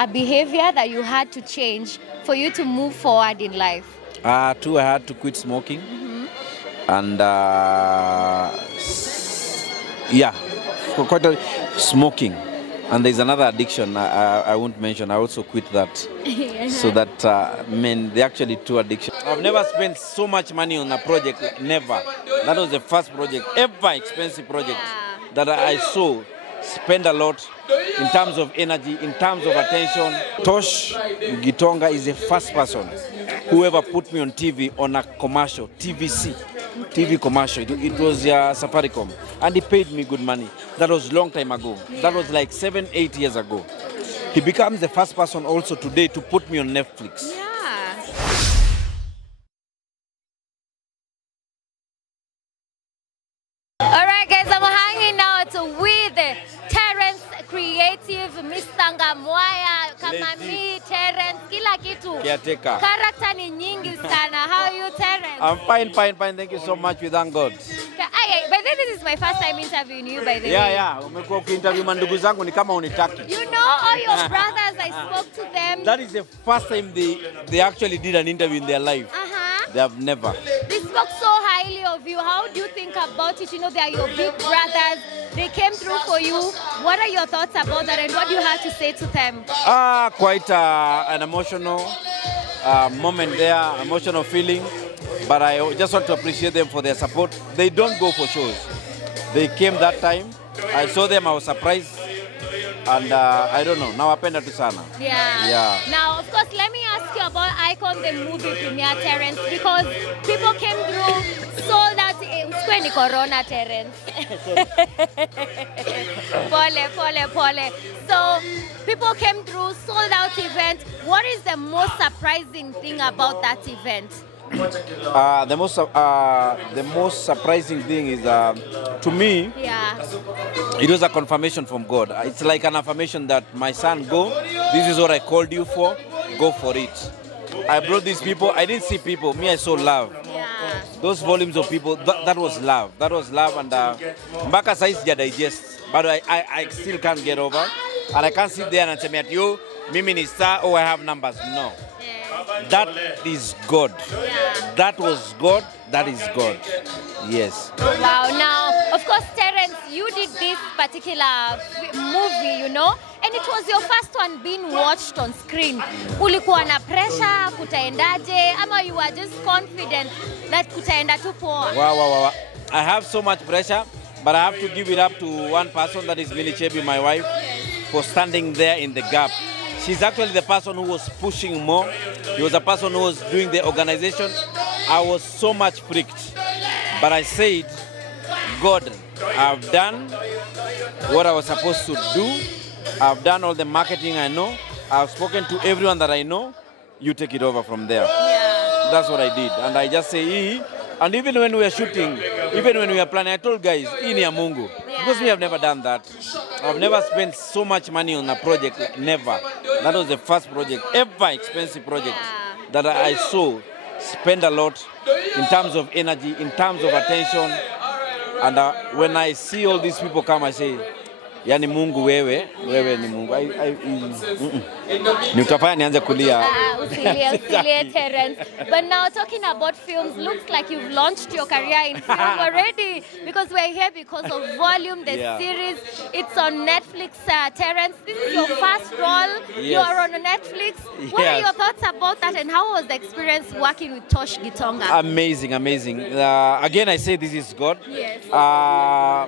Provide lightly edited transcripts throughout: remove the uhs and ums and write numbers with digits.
a behavior that you had to change for you to move forward in life? Two, I had to quit smoking. And yeah, for quite smoking. And there's another addiction I won't mention. I also quit that. So that, they're actually two addictions. I've never spent so much money on a project, never. That was the first project, ever expensive project that I saw. Spend a lot in terms of energy, in terms of attention. Tosh Gitonga is the first person who ever put me on TV on a commercial, TV commercial. It was Safaricom, and he paid me good money. That was a long time ago. That was like 7-8 years ago. He becomes the first person also today to put me on Netflix. All right, guys, I'm hanging out with Terrence, creative, Mr. Ngamwaya, Kamami, Terrence, kila kitu. Caretaker. Character ni nyingi sana. How are you, Terrence? I'm fine. Thank you so much. We thank God. By the way, this is my first time interviewing you, by the way. Yeah. Umekuwa ukiinterview mandugu zangu ni kama unitaki. You know all your brothers, I spoke to them. That is the first time they actually did an interview in their life. They have never. They spoke so highly of you. How do you think about it? You know, they are your big brothers. They came through for you. What are your thoughts about that, and what do you have to say to them? Quite an emotional moment there, emotional feeling. But I just want to appreciate them for their support. They don't go for shows. They came that time. I saw them, I was surprised. And I don't know, nawapenda tu sana. Yeah. Now, of course, let me ask you about Icon, the movie premiere, Terrence, because people came through, sold out. Usikweni corona, Terrence. Pole. So, people came through, sold out event. What is the most surprising thing about that event? The most surprising thing is, to me, it was a confirmation from God. It's like an affirmation that my son, go, this is what I called you for, go for it. I brought these people, I didn't see people, me I saw love. Those volumes of people, that was love. That was love, and Mbaka size digest, but I still can't get over. And I can't sit there and say, at you, Mimi ni star, oh I have numbers. No. That is God. That was God. That is God. Yes. Wow. Now, of course, Terrence, you did this particular movie, you know, and it was your first one being watched on screen. Ulikuwa na pressure, kutaendaje, ama you were just confident that kutaenda tu poa? Wow. I have so much pressure, but I have to give it up to one person, that is Millie Chebi, my wife, for standing there in the gap. She's actually the person who was pushing more. He was the person who was doing the organization. I was so much freaked. But I said, God, I've done what I was supposed to do. I've done all the marketing I know. I've spoken to everyone that I know. You take it over from there. That's what I did. And I just say, and even when we were shooting, even when we were planning, I told guys, ini ya Mungu. Because we have never done that. I've never spent so much money on a project, never. That was the first project, ever expensive project that I saw. Spend a lot in terms of energy, in terms of attention. And when I see all these people come, I say, yani Mungu wewe ni Mungu. Nitafanya nianze kulia. Usilie, Terrence. But now talking about films, looks like you've launched your career in film already, because we're here because of Volume, the series. It's on Netflix, Terrence. This is your first role. You are on Netflix. What are your thoughts about that, and how was the experience working with Tosh Gitonga? Amazing. Again, I say this is God.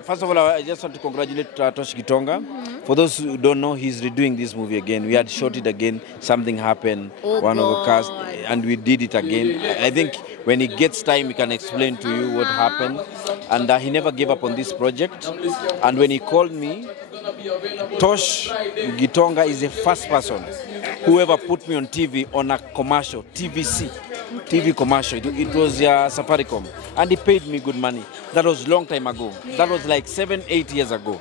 First of all, I just want to congratulate Tosh Gitonga. For those who don't know, he's redoing this movie again. We had shot it again. Something happened. One of the cast, and we did it again. I think when he gets time, he can explain to you what happened. And he never gave up on this project. And when he called me, Tosh Gitonga is the first person who ever put me on TV on a commercial, TV commercial. It was Safaricom, and he paid me good money. That was a long time ago. That was like 7-8 years ago.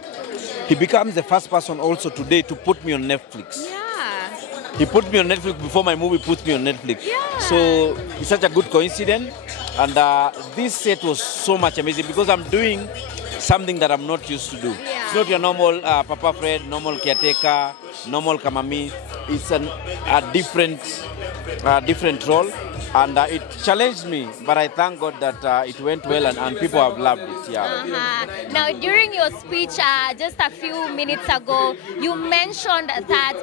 He becomes the first person also today to put me on Netflix. He put me on Netflix before my movie put me on Netflix. So it's such a good coincidence. And this set was so much amazing because I'm doing something that I'm not used to do. It's not your normal Papa Fred, normal caretaker, normal Kamami. it's a different role. And it challenged me, but I thank God that it went well and people have loved it. Yeah. Now, during your speech just a few minutes ago, you mentioned that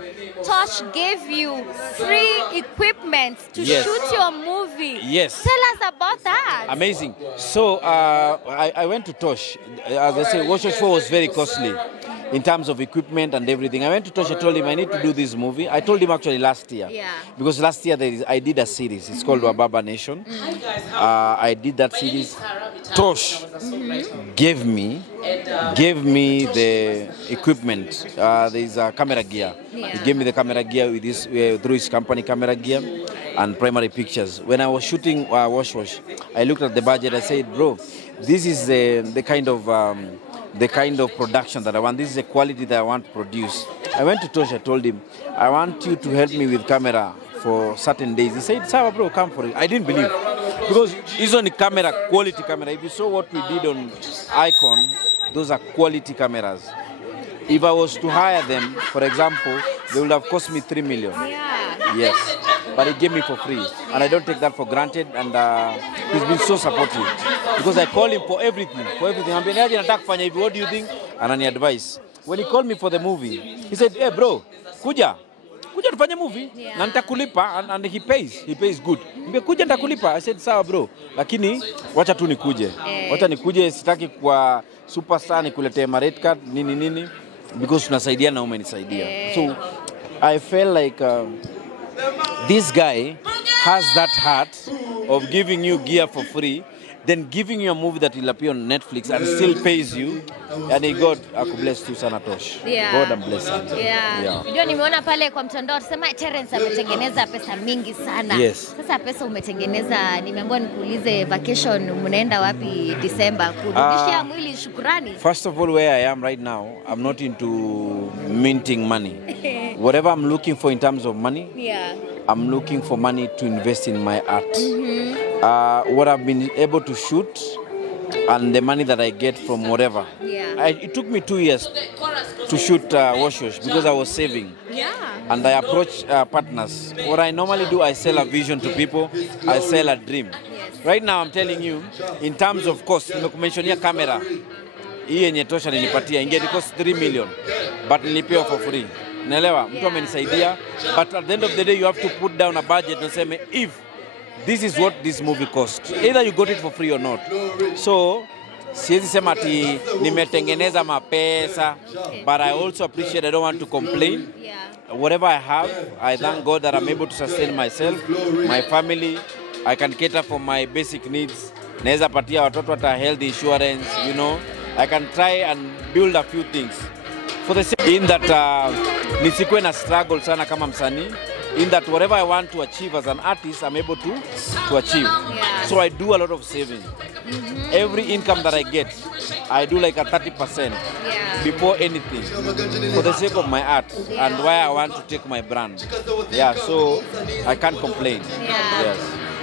Tosh gave you free equipment to shoot your movie. Yes. Tell us about that. Amazing. So I went to Tosh. As I say, Washwash was very costly in terms of equipment and everything. I went to Tosh, I told him I need to do this movie. I told him actually last year. Yeah. Because last year I did a series. It's called Wababa Nation. I did that series. Tosh gave me the equipment. There's a camera gear. He gave me the camera gear with this through his company, Camera Gear and Primary Pictures. When I was shooting Washwash, I looked at the budget. I said, bro, this is the kind of production that I want. This is the quality that I want to produce. I went to Tosh, I told him, I want you to help me with camera for certain days. He said, Sawa bro, come for it. I didn't believe. Because it's on the camera, quality camera. If you saw what we did on Icon, those are quality cameras. If I was to hire them, for example, they would have cost me 3 million. Yeah. Yes. But he gave me for free. And I don't take that for granted. And he's been so supportive. Because I call him for everything. I'm being attack fanya, what do you think? And any advice. When he called me for the movie, he said, hey bro, kuja tufanye movie. Na nitakulipa, and he pays good. Kuja nitakulipa. I said, sawa bro, lakini wacha tu nikuje. Wacha nikuje, sitaki kwa superstar nikuletee ma red card nini because tunasaidia na umenisaidia. So I felt like this guy has that heart of giving you gear for free, then giving you a movie that will appear on Netflix and still pays you. And God bless you sana Tosh. God and bless him. Ndio nimeona pale kwa mtandao sema Terrence ametengeneza pesa mingi sana. Yes. Sasa pesa umetengeneza, nimeambiwa nikuulize vacation mnaenda wapi December kurudishia mwili shukrani? First of all, where I am right now, I'm not into minting money. Whatever I'm looking for in terms of money, I'm looking for money to invest in my art. What I've been able to shoot and the money that I get from whatever. It took me 2 years to shoot Washwash because I was saving. And I approach partners. What I normally do, I sell a vision to people. I sell a dream. Right now, I'm telling you, in terms of cost, nimekumentionia camera. Hii yenye Tosha nilipatia, inge cost 3 million, but nilipewa for free. Naelewa, mtu amenisaidia, but at the end of the day, you have to put down a budget and say, if this is what this movie cost, either you got it for free or not. So, siwezi sema ati nimetengeneza mapesa, but I also appreciate, I don't want to complain. Whatever I have, I thank God that I'm able to sustain myself, my family. I can cater for my basic needs. Naweza patia watoto hata health insurance, you know. I can try and build a few things. For the sake in that nisikuwe na struggle sana kama msanii, in that whatever I want to achieve as an artist, I'm able to achieve. So I do a lot of saving. Every income that I get, I do like a 30% before anything for the sake of my art and why I want to take my brand. So I can't complain. Yes.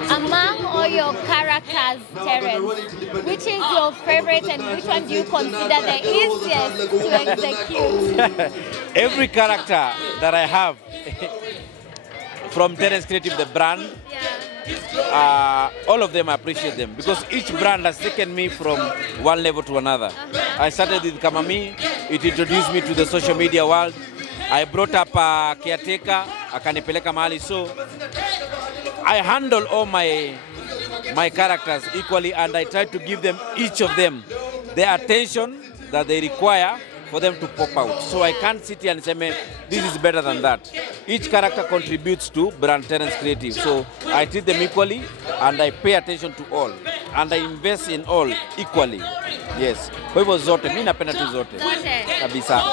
Among all your characters, Terrence, which is your favorite and which one do you consider the easiest to execute? Every character that I have from Terrence Creative, the brand, all of them I appreciate them because each brand has taken me from one level to another. I started with Kamami, it introduced me to the social media world. I brought up a caretaker, akanipeleka mahali. So I handle all my characters equally and I try to give them, each of them, the attention that they require for them to pop out. So I can't sit here and say, man, this is better than that. Each character contributes to brand Terrence Creative. So I treat them equally and I pay attention to all. And I invest in all equally. Yes. Kwa hivyo zote, mimi napenda tu zote. Kabisa.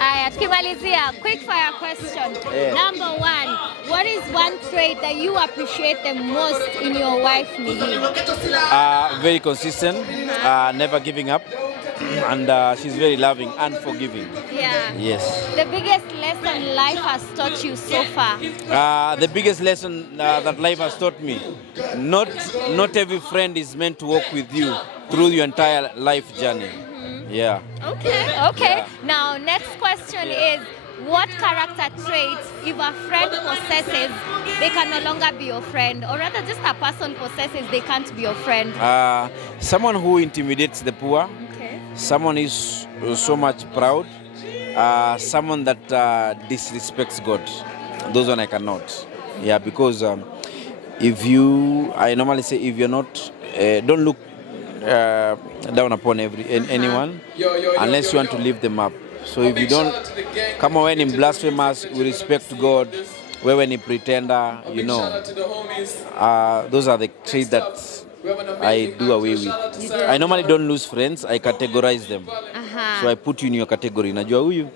Aya, tukimalizia, quick fire question. Number one, what is one trait that you appreciate the most in your wife, Mihi? Very consistent, never giving up. And she's very loving and forgiving. Yes. The biggest lesson life has taught you so far? The biggest lesson that life has taught me, not every friend is meant to walk with you through your entire life journey. Okay. Now, next question is, what character traits, if a friend possesses, they can no longer be your friend, or rather just a person possesses, they can't be your friend? Someone who intimidates the poor, someone is so much proud, someone that disrespects God. Those one I cannot. Yeah, because I normally say, if you're not, don't look down upon anyone unless you want to lift them up. So if you don't come when in blasphemous, we respect God. When in pretender, you know, those are the traits that I do away with. I normally don't lose friends. I categorize them. So I put you in your category. Najua huyu.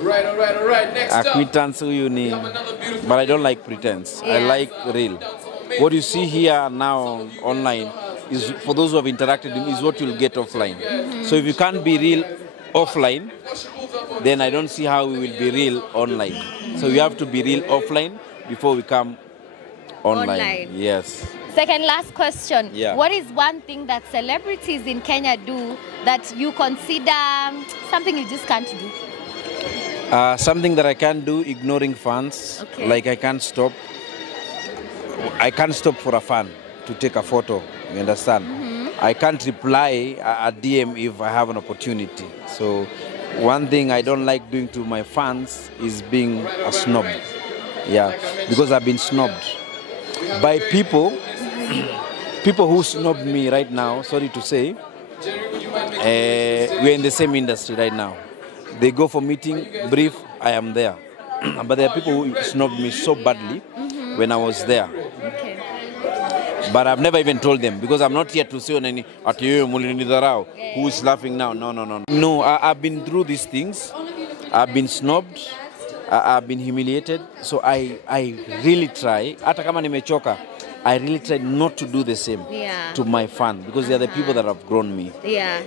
Right. Next acquaintance huyu ni. But I don't like pretense. I like real. What you see here now online is, for those who have interacted, is what you'll get offline. So if you can't be real offline, then I don't see how we will be real online. So we have to be real offline before we come online. Yes. Second last question. Yeah. What is one thing that celebrities in Kenya do that you consider something you just can't do? Something that I can't do, ignoring fans. Like I can't stop for a fan to take a photo, you understand? I can't reply a DM if I have an opportunity. So one thing I don't like doing to my fans is being a snob. Yeah, because I've been snobbed by people who snob me right now, sorry to say. We're in the same industry right now. They go for meeting, brief, I am there. But there are people who snobbed me so badly when I was there. But I've never even told them, because I'm not here to say on any who is laughing now. No. No, I've been through these things. I've been snobbed. I've been humiliated. So I really try. Hata kama nimechoka, I really try not to do the same to my fans, because they are the people that have grown me. Yeah.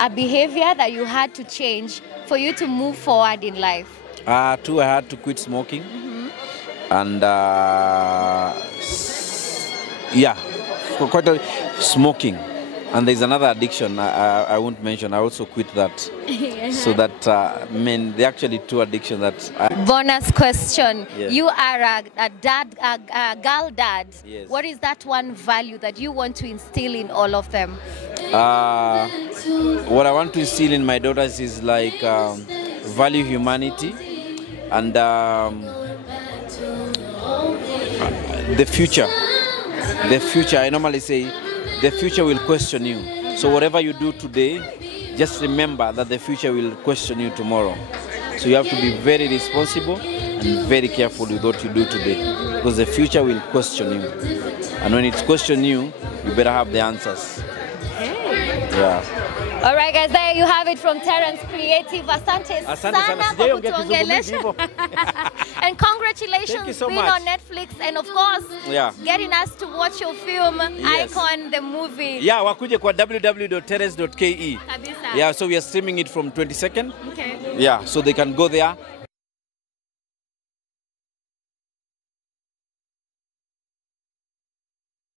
A behavior that you had to change for you to move forward in life. Two, I had to quit smoking. And quite smoking. And there's another addiction I won't mention. I also quit that. So that, they're actually two addictions that... Bonus question. Yes. You are a girl dad. Yes. What is that one value that you want to instill in all of them? What I want to instill in my daughters is like value humanity and the future. The future, I normally say, the future will question you. So whatever you do today, just remember that the future will question you tomorrow. So you have to be very responsible and very careful with what you do today, because the future will question you. And when it's questioning you, you better have the answers. Yeah. All right, guys, there you have it from Terrence Creative. Asante sana kwa kutuongelesha. And congratulations being on Netflix, and of course, getting us to watch your film, Icon, the movie. Yeah, wakuje kwa www.terrence.ke. Yeah, so we are streaming it from 22nd. Okay. Yeah, so they can go there